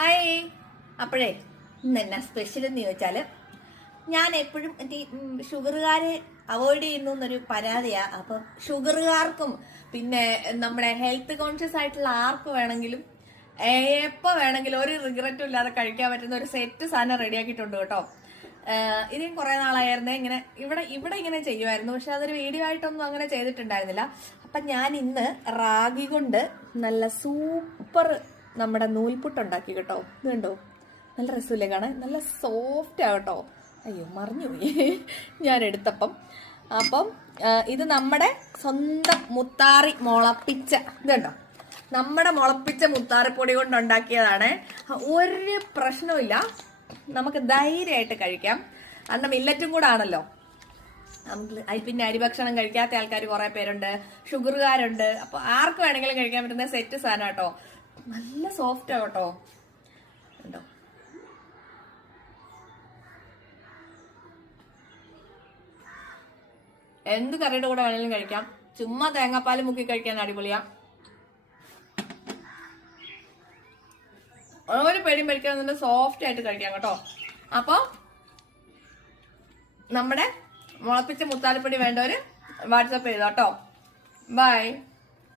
Hi. അപ്പോഴേ ഇന്ന് എന്നാ സ്പെഷ്യൽ എന്ന് ചോദിച്ചാല് ഞാൻ എപ്പോഴും ഷുഗറുകാരെ അവോയ്ഡ് ചെയ്യുന്നു എന്നൊരു പരാതിയാ. അപ്പൊ ഷുഗറുകാർക്കും പിന്നെ നമ്മുടെ ഹെൽത്ത് കോൺഷ്യസ് ആയിട്ടുള്ള ആർക്ക് വേണമെങ്കിലും എപ്പോ വേണമെങ്കിലും ഒരു റിഗ്രറ്റും ഇല്ലാതെ കഴിക്കാൻ പറ്റുന്ന ഒരു സെറ്റ് സാധനം റെഡിയാക്കിയിട്ടുണ്ട് കേട്ടോ. ഇതിന് കുറെ നാളായിരുന്നേ ഇങ്ങനെ ഇവിടെ ഇങ്ങനെ ചെയ്യുമായിരുന്നു, പക്ഷെ അതൊരു വീഡിയോ ആയിട്ടൊന്നും അങ്ങനെ ചെയ്തിട്ടുണ്ടായിരുന്നില്ല. അപ്പൊ ഞാൻ ഇന്ന് റാഗി കൊണ്ട് നല്ല സൂപ്പർ നമ്മുടെ നൂൽപുട്ടുണ്ടാക്കി കേട്ടോ. ഇത് കണ്ടോ, നല്ല രസമില്ലേ കാണാൻ, നല്ല സോഫ്റ്റ് ആകട്ടോ. അയ്യോ മറിഞ്ഞുപോയി ഞാൻ എടുത്തപ്പം. അപ്പം ഇത് നമ്മുടെ സ്വന്തം മുത്താറി മുളപ്പിച്ച, ഇത് കണ്ടോ, നമ്മുടെ മുളപ്പിച്ച മുത്താറിപ്പൊടി കൊണ്ട് ഉണ്ടാക്കിയതാണ്. ഒരു പ്രശ്നവുമില്ല, നമുക്ക് ധൈര്യമായിട്ട് കഴിക്കാം. കാരണം മില്ലറ്റും കൂടെ ആണല്ലോ. പിന്നെ അരിഭക്ഷണം കഴിക്കാത്ത ആൾക്കാർ കുറെ പേരുണ്ട്, ഷുഗറുകാരുണ്ട്. അപ്പൊ ആർക്ക് വേണമെങ്കിലും കഴിക്കാൻ പറ്റുന്ന സെറ്റ് സാധനം കേട്ടോ. നല്ല സോഫ്റ്റ് ആകട്ടോ. ഉണ്ടോ, എന്ത് കറിയുടെ കൂടെ വേണമെങ്കിലും കഴിക്കാം. ചുമ്മാ തേങ്ങാപ്പാൽ മുക്കി കഴിക്കാൻ അടിപൊളിയാ. ഒരു പേടിയും കഴിക്കാൻ നല്ല സോഫ്റ്റ് ആയിട്ട് കഴിക്കാം കേട്ടോ. അപ്പൊ നമ്മുടെ മുളപ്പിച്ച മുത്താറിപ്പൊടി വേണ്ടവര് വാട്സാപ്പ് ചെയ്തോട്ടോ. ബൈ.